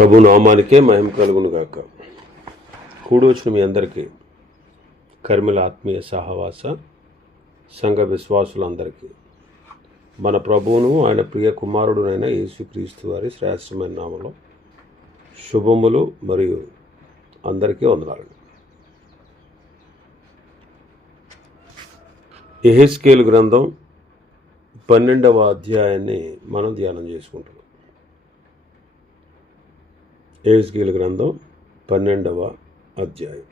ప్రభు నామానికే మహిమ కలుగును గాక. కూడి వచ్చిన మీ అందరికీ కర్మిల ఆత్మీయ సహవాస సంఘ విశ్వాసులందరికీ మన ప్రభువును ఆయన ప్రియ కుమారుడునైన యేసుక్రీస్తు వారి శ్రేష్టమైన నామలో శుభములు మరియు అందరికీ వందనాలు. యెహెజ్కేలు గ్రంథం 12వ అధ్యాయాన్ని మనం ధ్యానం చేసుకుంటున్నాం. యెహెజ్కేలు గ్రంథం 12వ అధ్యాయం.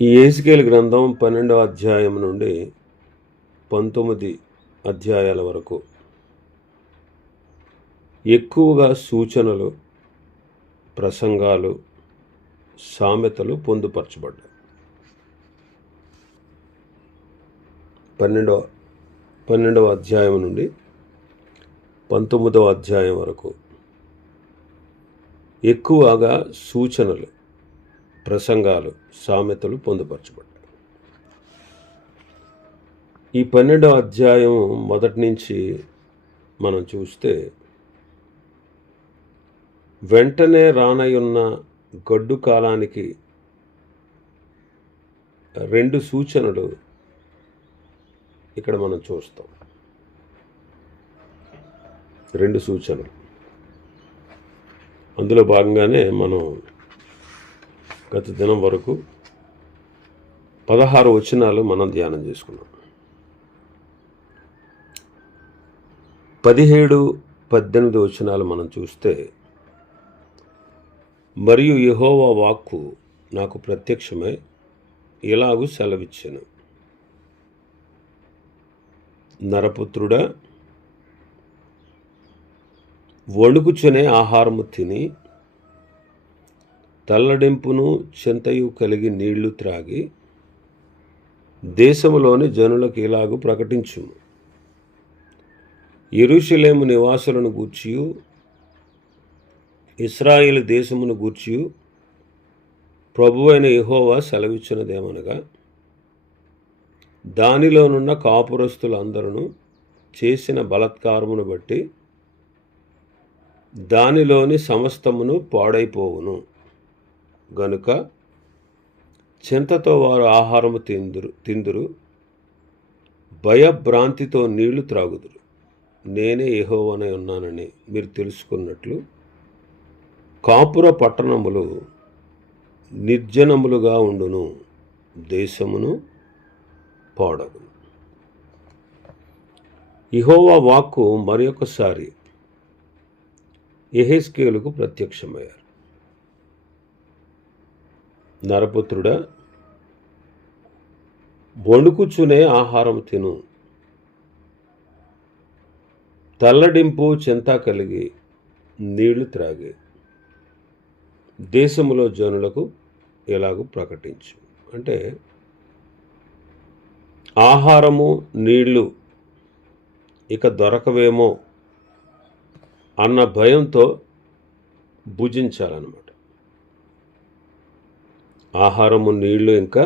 ఈ యెహెజ్కేలు గ్రంథం 12వ అధ్యాయం నుండి 19 అధ్యాయాల వరకు ఎక్కువగా సూచనలు, ప్రసంగాలు, సామెతలు పొందుపరచబడ్డాయి. 12వ అధ్యాయం నుండి 19వ అధ్యాయం వరకు ఎక్కువగా సూచనలు, ప్రసంగాలు, సామెతలు పొందుపరచబడ్డాయి. ఈ 12వ అధ్యాయం మొదటి నుంచి మనం చూస్తే వెంటనే రానయున్న గడ్డు కాలానికి 2 సూచనలు ఇక్కడ మనం చూస్తాం. 2 సూచనలు. అందులో భాగంగానే మనం గత దినం వరకు 16 వచనాలు మనం ధ్యానం చేసుకున్నాం. 17, 18 వచనాలు మనం చూస్తే, మరియు యెహోవా వాక్కు నాకు ప్రత్యక్షమై ఇలాగు సెలవిచ్చెను, నరపుత్రుడా, వణుకుచునే ఆహారము తిని తల్లడింపును చింతయు కలిగి నీళ్లు త్రాగి దేశములోని జనులకు ఇలాగు ప్రకటించుము, యెరూషలేము నివాసులను గూర్చియు ఇశ్రాయేలు దేశమును గూర్చియు ప్రభువైన యెహోవా సెలవిచ్చినదేమనగా, దానిలోనున్న కాపురస్తులందరూ చేసిన బలాత్కారమును బట్టి దానిలోని సమస్తమును పాడైపోవును గనుక చింతతో వారు ఆహారము తిందురు, భయభ్రాంతితో నీళ్లు త్రాగుదురు. నేనే యెహోవానై ఉన్నానని మీరు తెలుసుకున్నట్లు కాపుర పట్టణములు నిర్జనములుగా ఉండును, దేశమును పాడగును. యెహోవా వాక్కు మరొకసారి యెహెజ్కేలుకు ప్రత్యక్షమయ్యారు. నరపుత్రుడా, వణుకుచునే ఆహారం తిను, తల్లడింపు చింత కలిగి నీళ్లు త్రాగి దేశములో జనులకు ఎలాగూ ప్రకటించు. అంటే ఆహారము, నీళ్లు ఇక దొరకవేమో అన్న భయంతో భుజించాలన్నమాట. ఆహారము, నీళ్లు ఇంకా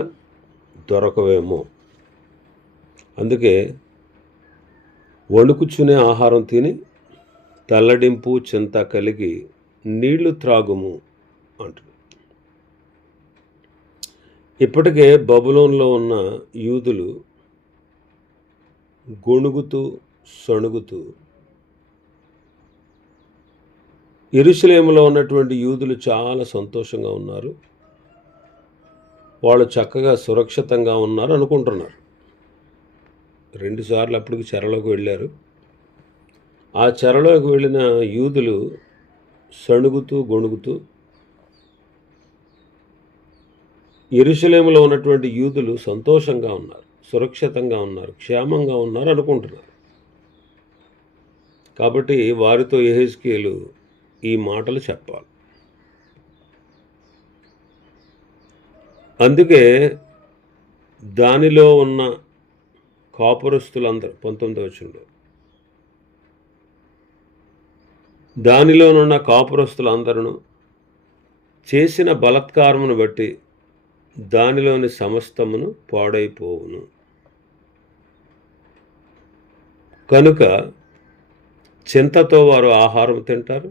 దొరకవేమో, అందుకే వణుకుచునే ఆహారం తిని తల్లడింపు చింత కలిగి నీళ్లు త్రాగుము అంటుంది. ఇప్పటికే బబులోన్లో ఉన్న యూదులు గొణుగుతూ సణుగుతూ, యెరూషలేములో ఉన్నటువంటి యూదులు చాలా సంతోషంగా ఉన్నారు, వాళ్ళు చక్కగా సురక్షితంగా ఉన్నారు అనుకుంటున్నారు. 2 సార్లు అప్పటికి చెరలోకి వెళ్ళారు. ఆ చెరలోకి వెళ్ళిన యూదులు సణుగుతూ గొణుగుతూ, యెరూషలేములో ఉన్నటువంటి యూదులు సంతోషంగా ఉన్నారు, సురక్షితంగా ఉన్నారు, క్షేమంగా ఉన్నారు అనుకుంటున్నారు. కాబట్టి వారితో యెహెజ్కేలు ఈ మాటలు చెప్పాలి. అందుకే దానిలో ఉన్న కాపురస్తులందరూ 19వ వచనంలో, దానిలోనున్న కాపురస్తులందరూ చేసిన బలాత్కారమును బట్టి దానిలోని సమస్తమును పాడైపోవును కనుక చింతతో వారు ఆహారం తింటారు,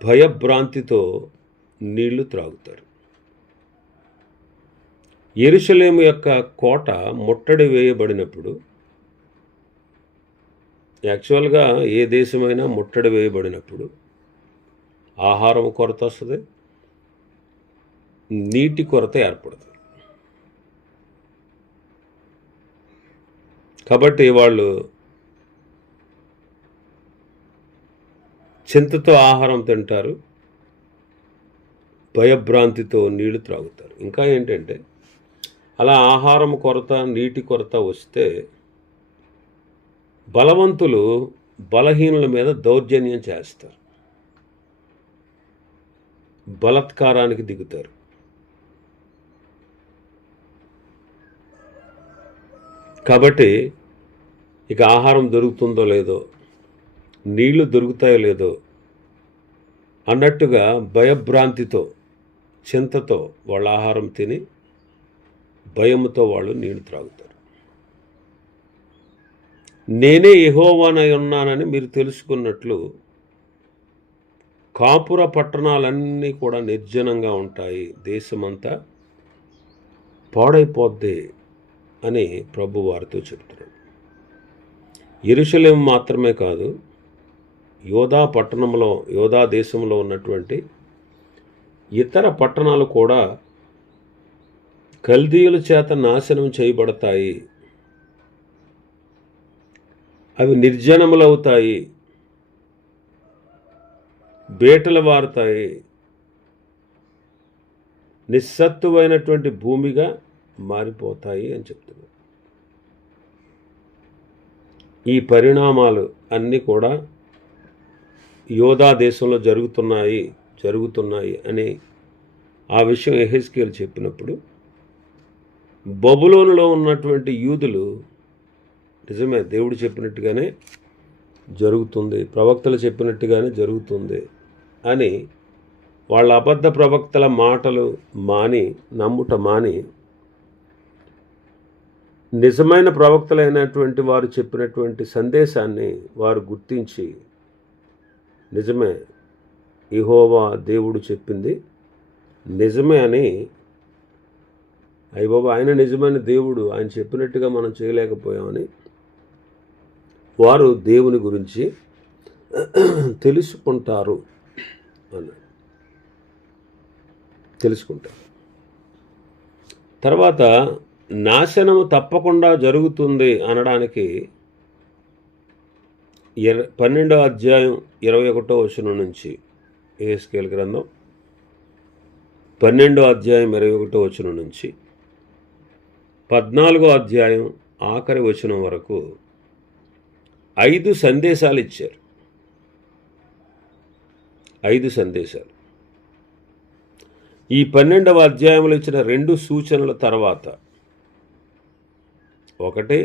భయభ్రాంతితో నీళ్లు త్రాగుతారు. యెరూషలేము యొక్క కోట ముట్టడి వేయబడినప్పుడు, యాక్చువల్గా ఏ దేశమైనా ముట్టడి వేయబడినప్పుడు ఆహారం కొరత వస్తుంది, నీటి కొరత ఏర్పడుతుంది. కాబట్టి వాళ్ళు చింతతో ఆహారం తింటారు, భయభ్రాంతితో నీళ్లు త్రాగుతారు. ఇంకా ఏంటంటే, అలా ఆహారం కొరత, నీటి కొరత వస్తే బలవంతులు బలహీనుల మీద దౌర్జన్యం చేస్తారు, బలాత్కారానికి దిగుతారు. కాబట్టి ఇక ఆహారం దొరుకుతుందో లేదో, నీళ్లు దొరుకుతాయో లేదో అన్నట్టుగా భయభ్రాంతితో, చింతతో వాళ్ళ ఆహారం తిని భయముతో వాళ్ళు నీళ్లు త్రాగుతారు. నేనే యెహోవానై ఉన్నానని మీరు తెలుసుకున్నట్లు కాపుర పట్టణాలన్నీ కూడా నిర్జనంగా ఉంటాయి, దేశమంతా పాడైపోద్ది అని ప్రభు వారితో చెప్తున్నాడు. యెరూషలేము మాత్రమే కాదు, యోధా దేశంలో ఉన్నటువంటి ఇతర పట్టణాలు కూడా కల్దీయుల చేత నాశనం చేయబడతాయి, అవి నిర్జనములవుతాయి, బేటలు వారుతాయి, నిస్సత్తువైనటువంటి భూమిగా మారిపోతాయి అని చెప్తున్నారు. ఈ పరిణామాలు అన్నీ కూడా యోధా దేశంలో జరుగుతున్నాయి అని ఆ విషయం యెహెజ్కేలు చెప్పినప్పుడు, బబులోనులో ఉన్నటువంటి యూదులు నిజమే, దేవుడు చెప్పినట్టుగానే జరుగుతుంది, ప్రవక్తలు చెప్పినట్టుగానే జరుగుతుంది అని వాళ్ళ అబద్ధ ప్రవక్తల మాటలు నమ్ముట మాని నిజమైన ప్రవక్తలైనటువంటి వారు చెప్పినటువంటి సందేశాన్ని వారు గుర్తించి, నిజమే, యెహోవా దేవుడు చెప్పింది నిజమే అని, అయ్యబాబా ఆయన నిజమైన దేవుడు, ఆయన చెప్పినట్టుగా మనం చేయలేకపోయామని వారు దేవుని గురించి తెలుసుకుంటారు. తర్వాత నాశనము తప్పకుండా జరుగుతుంది అనడానికి 12వ అధ్యాయం 21వ వచనం నుంచి, యెహెజ్కేలు గ్రంథం 12వ అధ్యాయం 21వ వచనం నుంచి 14వ అధ్యాయం ఆఖరి వచనం వరకు 5 సందేశాలు ఇచ్చారు. 5 సందేశాలు. ఈ 12వ అధ్యాయంలో ఇచ్చిన 2 సూచనల తర్వాత, ఒకటి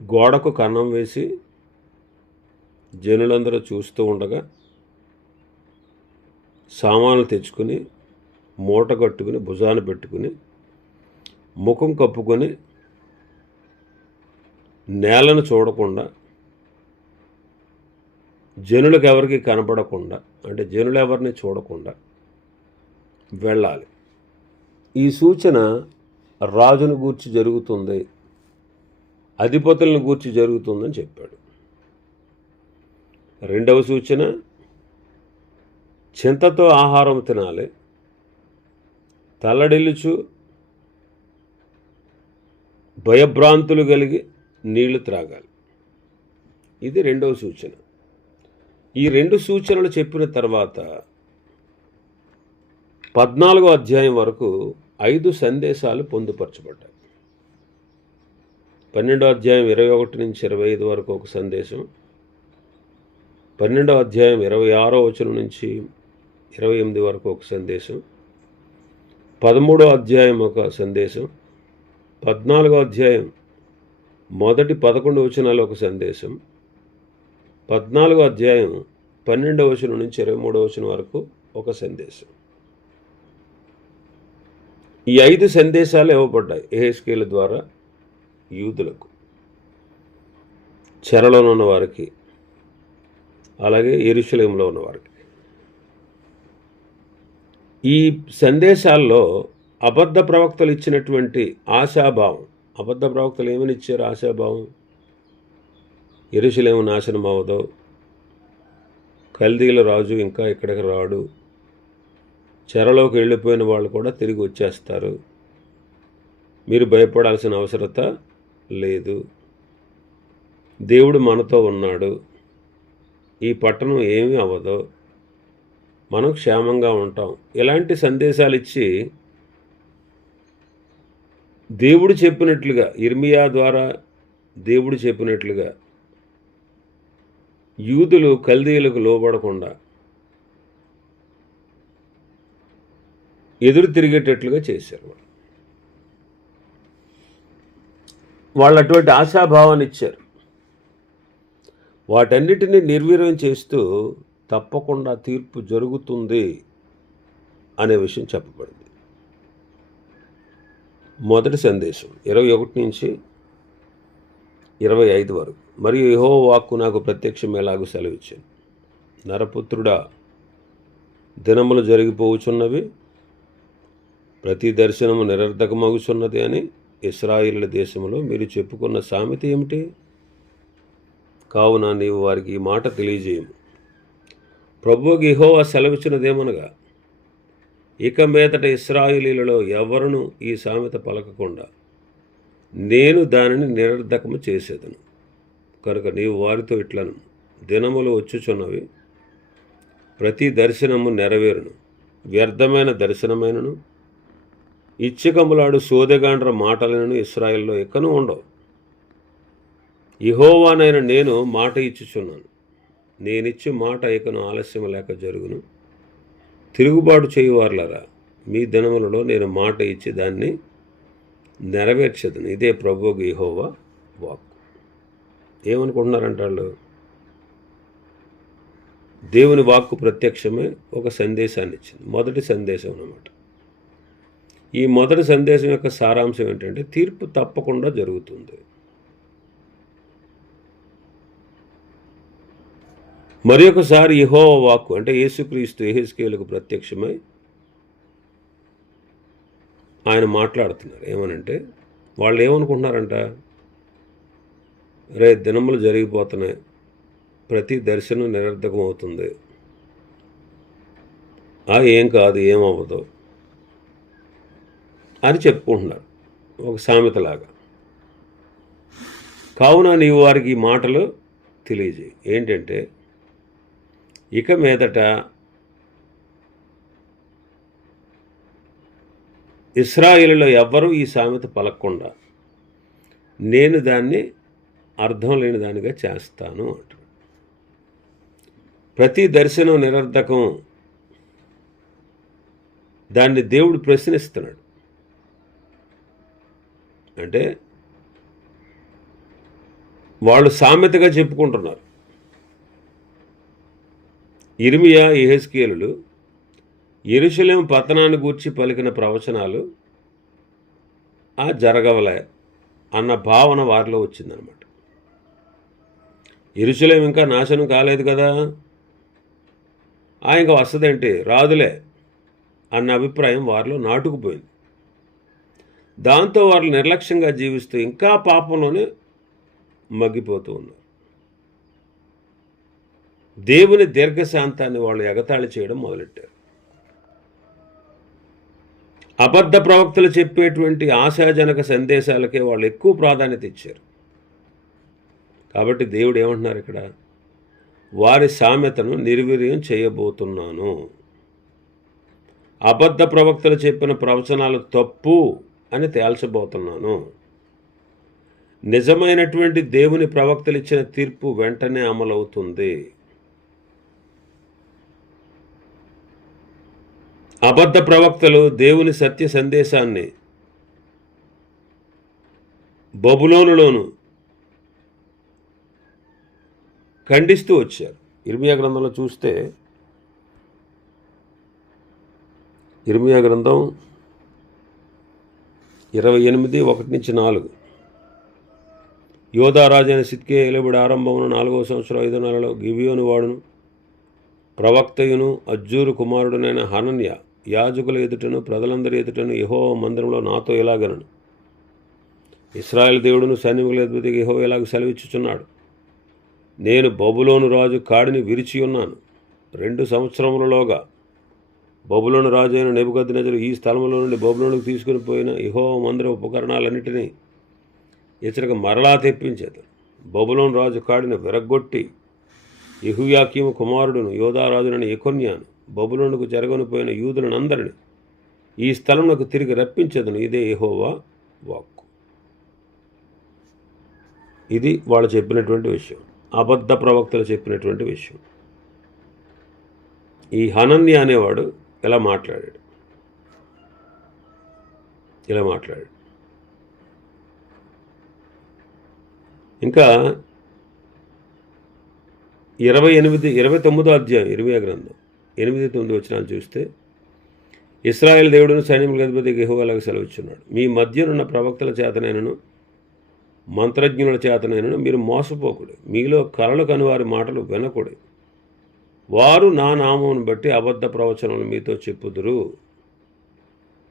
గోడకు కన్నం వేసి జనులందరూ చూస్తూ ఉండగా సామాన్లు తెచ్చుకుని మూట కట్టుకుని భుజాన పెట్టుకుని ముఖం కప్పుకొని నేలను చూడకుండా, జనులకు ఎవరికి కనపడకుండా, అంటే జనులు ఎవరిని చూడకుండా వెళ్ళాలి. ఈ సూచన రాజును గూర్చి జరుగుతుంది, అధిపతులను గూర్చి జరుగుతుందని చెప్పాడు. 2వ సూచన చింతతో ఆహారం తినాలి, తల్లడిల్లుచు భయభ్రాంతులు కలిగి నీళ్లు త్రాగాలి. ఇది 2వ సూచన. ఈ 2 సూచనలు చెప్పిన తర్వాత 14వ అధ్యాయం వరకు 5 సందేశాలు పొందుపరచబడ్డాయి. 12వ అధ్యాయం 21 నుంచి 25 వరకు ఒక సందేశం, 12వ అధ్యాయం 26వ వచనం నుంచి 28 వరకు ఒక సందేశం, 13వ అధ్యాయం ఒక సందేశం, 14వ అధ్యాయం మొదటి 11 వచనాలు ఒక సందేశం, 14వ అధ్యాయం 12వ వచనం నుంచి 23వ వచనం వరకు ఒక సందేశం. ఈ 5 సందేశాలు ఇవ్వబడ్డాయి యెహెజ్కేలు ద్వారా యూదులకు. చెరలో ఉన్న వారికి, అలాగే యెరూషలేములో ఉన్నవారికి. ఈ సందేశాల్లో అబద్ధ ప్రవక్తలు ఇచ్చినటువంటి ఆశాభావం, అబద్ధ ప్రవక్తలు ఏమని ఇచ్చారు ఆశాభావం? యెరూషలేము నాశనం అవ్వదు, కల్దీల రాజు ఇంకా ఇక్కడికి రాడు, చెరలోకి వెళ్ళిపోయిన వాళ్ళు కూడా తిరిగి వచ్చేస్తారు, మీరు భయపడాల్సిన అవసరత లేదు, దేవుడు మనతో ఉన్నాడు, ఈ పట్టణం ఏమీ అవ్వదు, మనం క్షేమంగా ఉంటాం. ఇలాంటి సందేశాలు ఇచ్చి దేవుడు చెప్పినట్లుగా, ఇర్మియా ద్వారా దేవుడు చెప్పినట్లుగా యూదులు కల్దీయులకు లోబడకుండా ఎదురు తిరిగేటట్లుగా చేశారు. వాళ్ళు అటువంటి ఆశాభావాన్ని ఇచ్చారు. వాటన్నిటినీ నిర్వీర్యం చేస్తూ తప్పకుండా తీర్పు జరుగుతుంది అనే విషయం చెప్పబడింది. మొదటి సందేశం 21 నుంచి 25 వరకు. మరియు యెహోవా వాక్కు నాకు ప్రత్యక్షమేలాగు సెలవిచ్చాను, నరపుత్రుడా, దినములు జరిగిపోవుచున్నవి, ప్రతి దర్శనము నిరర్ధకమగుచున్నది అని ఇశ్రాయేలు దేశంలో మీరు చెప్పుకున్న సామెత ఏమిటి? కావున నీవు వారికి ఈ మాట తెలియజేయము. ప్రభువుకి యెహోవా సెలవిచ్చినదేమనగా, ఇక మీదట ఇశ్రాయేలీయులలో ఎవరును ఈ సామెత పలకకుండా నేను దానిని నిరర్ధకము చేసేదను. కనుక నీవు వారితో ఇట్లను, దినములు వచ్చుచున్నవి, ప్రతి దర్శనము నెరవేరును, వ్యర్థమైన దర్శనమైనను ఇచ్చికములాడు సోదెగాండ్ర మాటలను ఇశ్రాయేల్లో ఎక్కనూ ఉండవు. యెహోవానైన నేను మాట ఇచ్చుచున్నాను, నేనిచ్చి మాట ఇకను ఆలస్యం లేక జరుగును. తిరుగుబాటు చేయువార్లరా, మీ దినములలో నేను మాట ఇచ్చి దాన్ని నెరవేర్చదును. ఇదే ప్రభువుకు యెహోవా వాక్కు. ఏమనుకుంటున్నారంట వాళ్ళు? దేవుని వాక్కు ప్రత్యక్షమే ఒక సందేశాన్ని ఇచ్చింది. మొదటి సందేశం అన్నమాట. ఈ మొదటి సందేశం యొక్క సారాంశం ఏంటంటే, తీర్పు తప్పకుండా జరుగుతుంది. మరి ఒకసారి యెహోవా వాక్కు అంటే యేసుక్రీస్తు యెహెజ్కేలుకు ప్రత్యక్షమై ఆయన మాట్లాడుతున్నారు. ఏమనంటే, వాళ్ళు ఏమనుకుంటున్నారంట, రే దినములు జరిగిపోతున్నాయి, ప్రతి దర్శనం నిరర్ధకం అవుతుంది, ఏం కాదు, ఏమవ్వదు అని చెప్పుకుంటున్నారు ఒక సామెతలాగా. కావున నీవు వారికి ఈ మాటలు తెలియజేయి. ఏంటంటే, ఇక మీదట ఇశ్రాయేలులో ఎవ్వరూ ఈ సామెత పలకకుండా నేను దాన్ని అర్థం లేని దానిగా చేస్తాను అంటారు. ప్రతి దర్శనం నిరర్ధకం, దాన్ని దేవుడు ప్రశ్నిస్తున్నాడు. అంటే వాళ్ళు సామెతగా చెప్పుకుంటున్నారు. ఇర్మియా, యెహెజ్కేలులు యెరూషలేము పతనాన్ని గూర్చి పలికిన ప్రవచనాలు జరగవలే అన్న భావన వారిలో వచ్చిందనమాట. యెరూషలేము ఇంకా నాశనం కాలేదు కదా, ఇంకా వస్తుందేంటి, రాదులే అన్న అభిప్రాయం వారిలో నాటుకుపోయింది. దాంతో వారు నిర్లక్ష్యంగా జీవిస్తూ ఇంకా పాపంలోనే మగ్గిపోతూ ఉన్నారు. దేవుని దీర్ఘశాంతాన్ని వాళ్ళు ఎగతాళి చేయడం మొదలెట్టారు. అబద్ధ ప్రవక్తలు చెప్పేటువంటి ఆశాజనక సందేశాలకే వాళ్ళు ఎక్కువ ప్రాధాన్యత ఇచ్చారు. కాబట్టి దేవుడు ఏమంటున్నారు ఇక్కడ, వారి సామెతను నిర్వీర్యం చేయబోతున్నాను. అబద్ధ ప్రవక్తలు చెప్పిన ప్రవచనాలు తప్పు అని తేల్చబోతున్నాను. నిజమైనటువంటి దేవుని ప్రవక్తలు ఇచ్చిన తీర్పు వెంటనే అమలవుతుంది. అబద్ధ ప్రవక్తలు దేవుని సత్య సందేశాన్ని బబులోనులోను ఖండిస్తూ వచ్చారు. ఇర్మియా గ్రంథంలో చూస్తే, ఇర్మియా గ్రంథం 28:1-4, యోధారాజు అయిన సిద్కియా ఏలుబడి ఆరంభమున 4వ సంవత్సరం 5వ నెలలో గిబియోను వాడును ప్రవక్తయును అజ్జూరు కుమారుడునైన హనన్య యాజకుల ఎదుటను ప్రజలందరి ఎదుటను యెహోవా మందిరంలో నాతో ఇలాగనను, ఇశ్రాయేలు దేవుడును సైన్యముల అధిపతికి యెహోవా ఇలాగ సెలవిచ్చుచున్నాడు, నేను బబులోను రాజు కాడిని విరిచి ఉన్నాను. 2 సంవత్సరములలోగా బబులోను రాజు అయిన నెబుకద్నెజరు ఈ స్థలంలో నుండి బబులోనుకు తీసుకుని పోయిన యెహోవా మందిర ఉపకరణాలన్నిటినీ ఇతనికి మరలా తెప్పించేది. బబులోను రాజు కాడిని విరగ్గొట్టి యెహోయాకీము కుమారుడును యోధారాజునని యెకొన్యాను బబులోనుకు జరగనిపోయిన యూదులనందరినీ ఈ స్థలమునకు తిరిగి రప్పించదును. ఇదే యెహోవా వాక్కు. ఇది వాళ్ళు చెప్పినటువంటి విషయం, అబద్ధ ప్రవక్తలు చెప్పినటువంటి విషయం. ఈ హనన్య అనేవాడు ఇలా మాట్లాడాడు. ఇంకా 29వ అధ్యాయం ఇర్మీయా గ్రంథం 8-9 వచనాలు చూస్తే, ఇశ్రాయేలు దేవుడును సైన్యముల అధిపతికి యెహోవా ఇలాగ సెలవిచ్చున్నాడు, మీ మధ్యనున్న ప్రవక్తల చేతనైనను మంత్రజ్ఞుల చేతనైనను మీరు మోసపోకుడి, మీలో కలలు కని వారి మాటలు వినకుడి. వారు నా నామమును బట్టి అబద్ధ ప్రవచనములు మీతో చెప్పుదురు,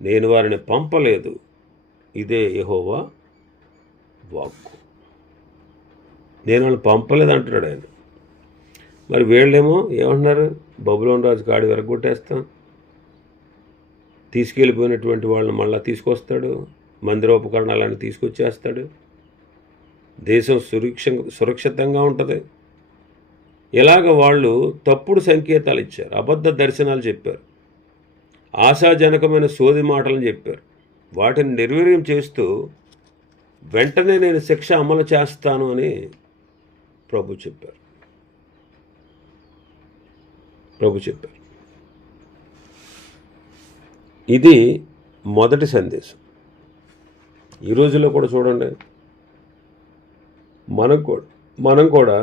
నేను వారిని పంపలేదు. ఇదే యెహోవా వాక్కు. నేను వాళ్ళని పంపలేదు అంటున్నాడు ఆయన. మరి వీళ్ళేమో ఏమంటున్నారు, బబులోను రాజు కాడి విరగొట్టేస్తాం, తీసుకెళ్ళిపోయినటువంటి వాళ్ళని మళ్ళీ తీసుకొస్తాడు, మందిరోపకరణాలన్నీ తీసుకొచ్చేస్తాడు, దేశం సురక్షితంగా ఉంటుంది. ఇలాగ వాళ్ళు తప్పుడు సంకేతాలు ఇచ్చారు, అబద్ధ దర్శనాలు చెప్పారు, ఆశాజనకమైన సోది మాటలను చెప్పారు. వాటిని నిర్వీర్యం చేస్తూ వెంటనే నేను శిక్ష అమలు చేస్తాను అని ప్రభు చెప్పారు. ఇది మొదటి సందేశం. ఈ రోజుల్లో కూడా చూడండి, మనం కూడా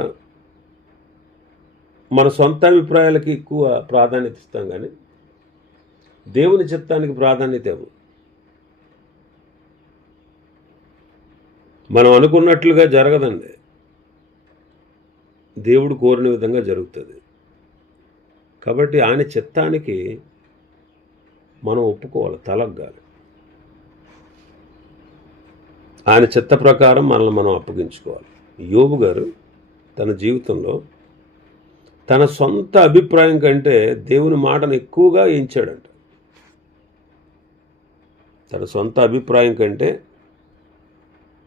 మన సొంత అభిప్రాయాలకి ఎక్కువ ప్రాధాన్యత ఇస్తాం, కానీ దేవుని చిత్తానికి ప్రాధాన్యత ఇవ్వం. మనం అనుకున్నట్లుగా జరగదండి, దేవుడు కోరిన విధంగా జరుగుతుంది. కాబట్టి ఆయన చిత్తానికి మనం ఒప్పుకోవాలి, తలగ్గాలి. ఆయన చిత్త ప్రకారం మనల్ని మనం అప్పగించుకోవాలి. యోబు గారు తన జీవితంలో తన సొంత అభిప్రాయం కంటే దేవుని మాటను ఎక్కువగా ఎంచాడంట. తన సొంత అభిప్రాయం కంటే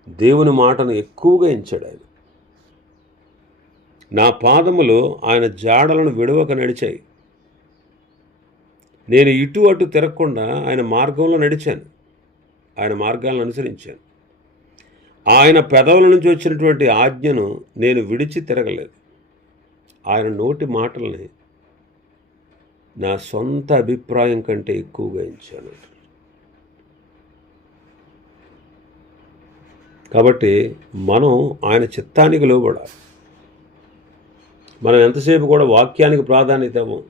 దేవుని మాటను ఎక్కువగా ఎంచాడు ఆయన. నా పాదములు ఆయన జాడలను విడవక నడిచాయి, నేను ఇటు అటు తిరగకుండా ఆయన మార్గంలో నడిచాను, ఆయన మార్గాలను అనుసరించాను. ఆయన పెదవుల నుంచి వచ్చినటువంటి ఆజ్ఞను నేను విడిచి తిరగలేదు. ఆయన నోటి మాటల్ని నా సొంత అభిప్రాయం కంటే ఎక్కువగా ఎంచాను. కాబట్టి మనం ఆయన చిత్తానికి లోబడాలి. మనం ఎంతసేపు కూడా వాక్యానికి ప్రాధాన్యత ఇవ్వం,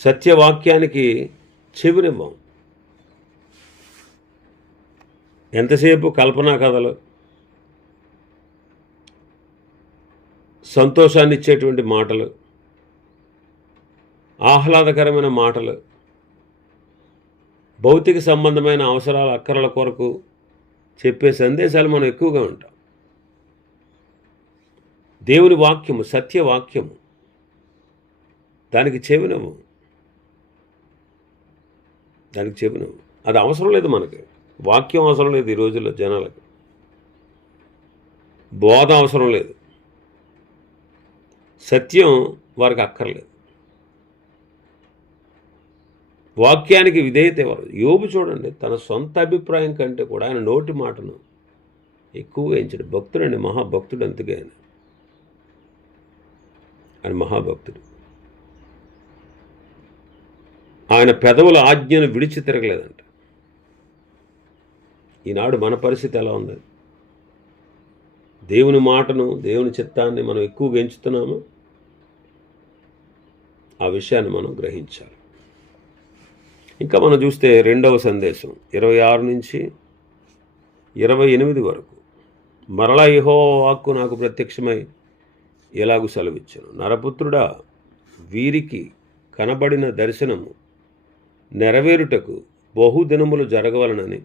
సత్యవాక్యానికి చెవినివ్వం. ఎంతసేపు కల్పనా కథలు, సంతోషాన్ని ఇచ్చేటువంటి మాటలు, ఆహ్లాదకరమైన మాటలు, భౌతిక సంబంధమైన అవసరాల అక్కరల కొరకు చెప్పే సందేశాలు మనం ఎక్కువగా ఉంటాం. దేవుని వాక్యము, సత్యవాక్యము, దానికి చెవినము. అది అవసరం లేదు మనకి. వాక్యం అవసరం లేదు ఈ రోజుల్లో జనాలకు, బోధ అవసరం లేదు, సత్యం వారికి అక్కర్లేదు. వాక్యానికి విధేయత ఎవరు? యోబు చూడండి, తన సొంత అభిప్రాయం కంటే కూడా ఆయన నోటి మాటను ఎక్కువగా ఎంచాడు. భక్తుడండి, మహాభక్తుడు. అంతగా ఆయన మహాభక్తుడు. ఆయన పెదవుల ఆజ్ఞను విడిచి తిరగలేదంట. ఈనాడు మన పరిస్థితి ఎలా ఉంది? దేవుని మాటను, దేవుని చిత్తాన్ని మనం ఎక్కువగా ఎంచుతున్నాము. ఆ విషయాన్ని మనం గ్రహించాలి. ఇంకా మనం చూస్తే 2వ సందేశం 26 నుంచి 28 వరకు. మరలా యెహోవా వాక్కు నాకు ప్రత్యక్షమై ఇలాగు సెలవిచ్చెను, నరపుత్రుడా, వీరికి కనబడిన దర్శనము నెరవేరుటకు బహుదినములు జరగవలనని,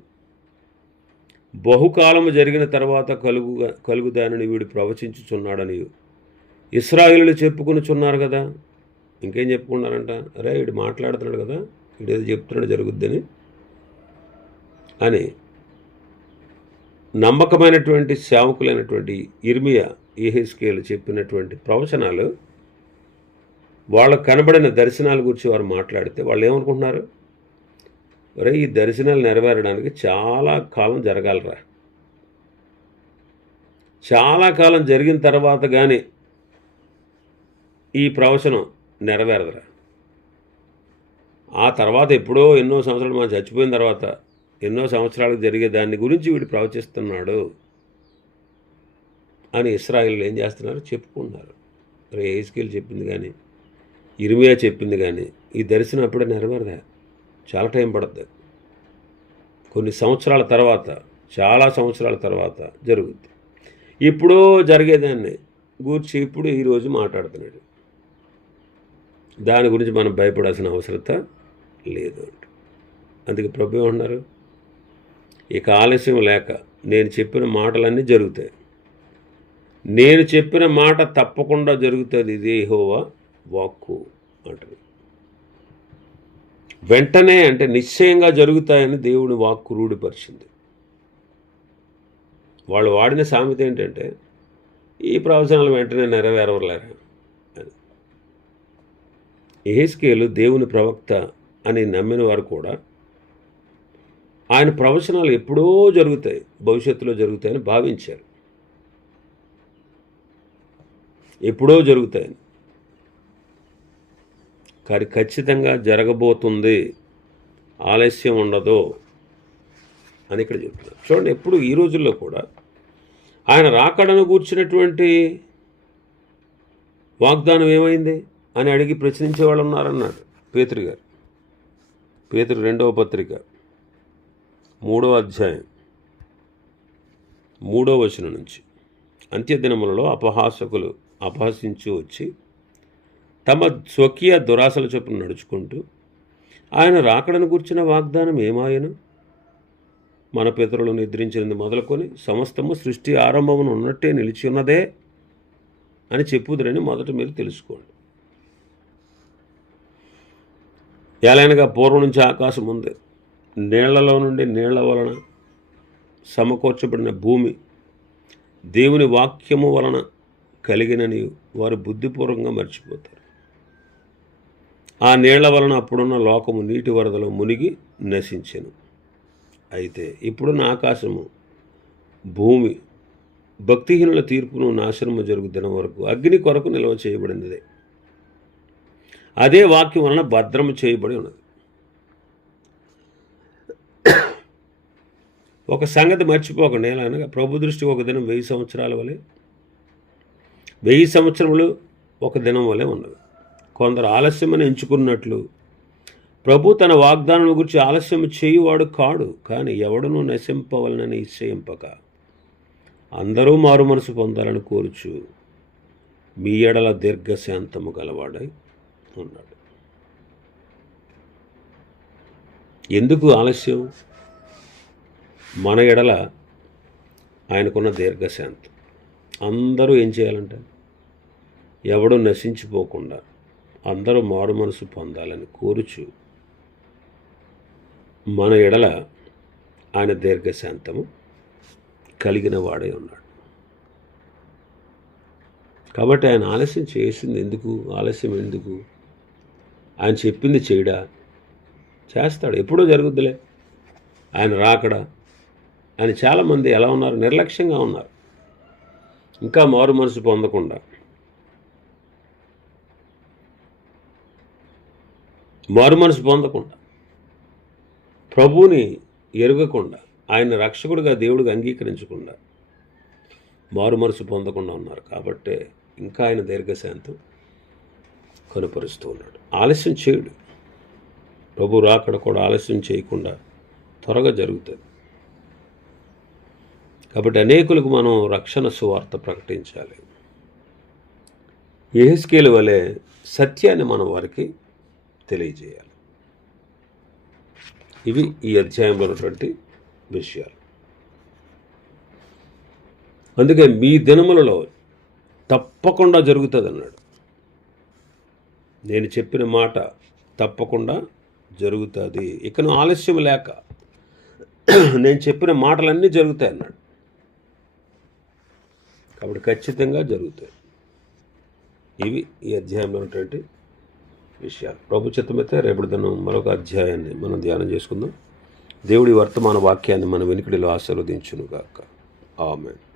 బహుకాలము జరిగిన తర్వాత కలుగుదానని వీడు ప్రవచించుచున్నాడని ఇశ్రాయేలీయులు చెప్పుకొనుచున్నారు కదా. ఇంకేం చెప్పుకున్నారంట? అరే వీడు మాట్లాడుతున్నాడు కదా, వీడేదో చెప్తున్నాడు జరుగుద్దని అని నమ్మకమైనటువంటి సేవకులైనటువంటి ఇర్మియా, యెహెజ్కేలు చెప్పినటువంటి ప్రవచనాలు, వాళ్ళకు కనబడిన దర్శనాల గురించి వారు మాట్లాడితే వాళ్ళు ఏమనుకుంటున్నారు? అరే ఈ దర్శనాలు నెరవేరడానికి చాలా కాలం జరగాలరా, చాలా కాలం జరిగిన తర్వాత కానీ ఈ ప్రవచనం నెరవేరదురా. ఆ తర్వాత ఎప్పుడో ఎన్నో సంవత్సరాలు మనం చచ్చిపోయిన తర్వాత ఎన్నో సంవత్సరాలకు జరిగే దాని గురించి వీడు ప్రవచిస్తున్నాడు అని ఇశ్రాయేలీయులు ఏం చేస్తున్నారు? చెప్పుకుంటున్నారు. అరే యెహెజ్కేలు చెప్పింది కానీ, ఇర్మియా చెప్పింది కానీ ఈ దర్శనం అప్పుడే నెరవేరదా, చాలా టైం పడుతుంది. కొన్ని సంవత్సరాల తర్వాత, చాలా సంవత్సరాల తర్వాత జరుగుద్ది. ఇప్పుడో జరిగేదాన్ని గూర్చి ఇప్పుడు ఈరోజు మాట్లాడుతున్నాడు. దాని గురించి మనం భయపడాల్సిన అవసరత లేదు అంట. అందుకే ప్రభు ఏమన్నారు? ఇక ఆలస్యం లేక నేను చెప్పిన మాటలన్నీ జరుగుతాయి. నేను చెప్పిన మాట తప్పకుండా జరుగుతుంది, ఇదే యెహోవా వాక్కు అంటుంది. వెంటనే అంటే నిశ్చయంగా జరుగుతాయని దేవుని వాక్కు రూఢిపరిచింది. వాళ్ళు వాడిన సామెత ఏంటంటే ఈ ప్రవచనాలు వెంటనే నెరవేరలేరా అని. యెహెజ్కేలు దేవుని ప్రవక్త అని నమ్మిన వారు కూడా ఆయన ప్రవచనాలు ఎప్పుడో జరుగుతాయి, భవిష్యత్తులో జరుగుతాయని భావించారు. ఎప్పుడో జరుగుతాయని, కానీ ఖచ్చితంగా జరగబోతుంది, ఆలస్యం ఉండదు అని ఇక్కడ చెప్తున్నారు. చూడండి, ఎప్పుడు ఈ రోజుల్లో కూడా ఆయన రాకడను కూర్చున్నటువంటి వాగ్దానం ఏమైంది అని అడిగి ప్రశ్నించే వాళ్ళు ఉన్నారన్నాడు పేతురు గారు. పేతురు 2వ పత్రిక 3వ అధ్యాయం 3వ వచనం నుంచి, అంత్యదినములలో అపహాసకులు అపహసించి వచ్చి తమ స్వకీయ దురాశల చొప్పున నడుచుకుంటూ ఆయన రాకడను కూర్చున్న వాగ్దానం ఏమాయను? మన పితరులు నిద్రించినది మొదలుకొని సమస్తము సృష్టి ఆరంభమును ఉన్నట్టే నిలిచి ఉన్నదే అని చెప్పుదురని మొదట మీరు తెలుసుకోండి. ఎలానగా పూర్వం నుంచి ఆకాశం ఉంది, నీళ్లలో నుండి నీళ్ల వలన సమకూర్చబడిన భూమి దేవుని వాక్యము వలన కలిగినని వారు బుద్ధిపూర్వకంగా మర్చిపోతారు. ఆ నీళ్ల వలన అప్పుడున్న లోకము నీటి వరదలో మునిగి నశించెను. అయితే ఇప్పుడున్న ఆకాశము భూమి భక్తిహీనుల తీర్పును నాశనము జరుగు దినం వరకు అగ్ని కొరకు నిల్వ చేయబడినదే. అదే వాక్యం వలన భద్రము చేయబడి ఉన్నది. ఒక సంగతి మర్చిపోకండి, ఎలా అనగా ప్రభు దృష్టికి ఒక దినం 1000 సంవత్సరాల వలె, 1000 సంవత్సరములు ఒక దినం వలె ఉన్నవి. కొందరు ఆలస్యమని ఎంచుకున్నట్లు ప్రభు తన వాగ్దానం గురించి ఆలస్యం చేయువాడు కాడు, కానీ ఎవడునూ నశింపవలనని నిశ్చయింపక అందరూ మారు మనసు పొందాలని కోరుచు మీ ఎడల దీర్ఘశాంతము గలవాడై ఉన్నాడు. ఎందుకు ఆలస్యం? మన ఎడల ఆయనకున్న దీర్ఘశాంతం. అందరూ ఏం చేయాలంట? ఎవడు నశించిపోకుండా అందరూ మారు మనసు పొందాలని కోరుచు మన ఎడల ఆయన దీర్ఘశాంతము కలిగిన వాడే ఉన్నాడు. కాబట్టి ఆయన ఆలస్యం చేసింది ఎందుకు? ఆలస్యం ఎందుకు? ఆయన చెప్పింది చేయడా? చేస్తాడు, ఎప్పుడో జరుగుద్దిలే ఆయన రాకడా అని చాలామంది ఎలా ఉన్నారు? నిర్లక్ష్యంగా ఉన్నారు. ఇంకా మారు మనసు పొందకుండా, ప్రభువుని ఎరుగకుండా, ఆయన రక్షకుడిగా దేవుడిగా అంగీకరించకుండా, మారు మనసు పొందకుండా ఉన్నారు. కాబట్టి ఇంకా ఆయన దీర్ఘశాంతం కనుపరుస్తూ ఉన్నాడు. ఆలస్యం చేయడు. ప్రభు రాకడ కూడా ఆలస్యం చేయకుండా త్వరగా జరుగుతుంది. కాబట్టి అనేకులకు మనం రక్షణ సువార్త ప్రకటించాలి. యెహెజ్కేలు వలె సత్యాన్ని మనం వారికి తెలియజేయాలి. ఇవి ఈ అధ్యాయంలో ఉన్నటువంటి విషయాలు. అందుకే మీ దినములలో తప్పకుండా జరుగుతుంది అన్నాడు. నేను చెప్పిన మాట తప్పకుండా జరుగుతుంది. ఇకను ఆలస్యం లేక నేను చెప్పిన మాటలన్నీ జరుగుతాయి అన్నాడు. కాబట్టి ఖచ్చితంగా జరుగుతాయి. ఇవి ఈ అధ్యాయంలో ఉన్నటువంటి విషయాలు. ప్రభు చిత్తమైతే రేపటి దినం మరొక అధ్యాయాన్ని మనం ధ్యానం చేసుకుందాం. దేవుడి వర్తమాన వాక్యాన్ని మన వెనుకడిలో ఆశీర్వదించునుగాక. ఆమేన్.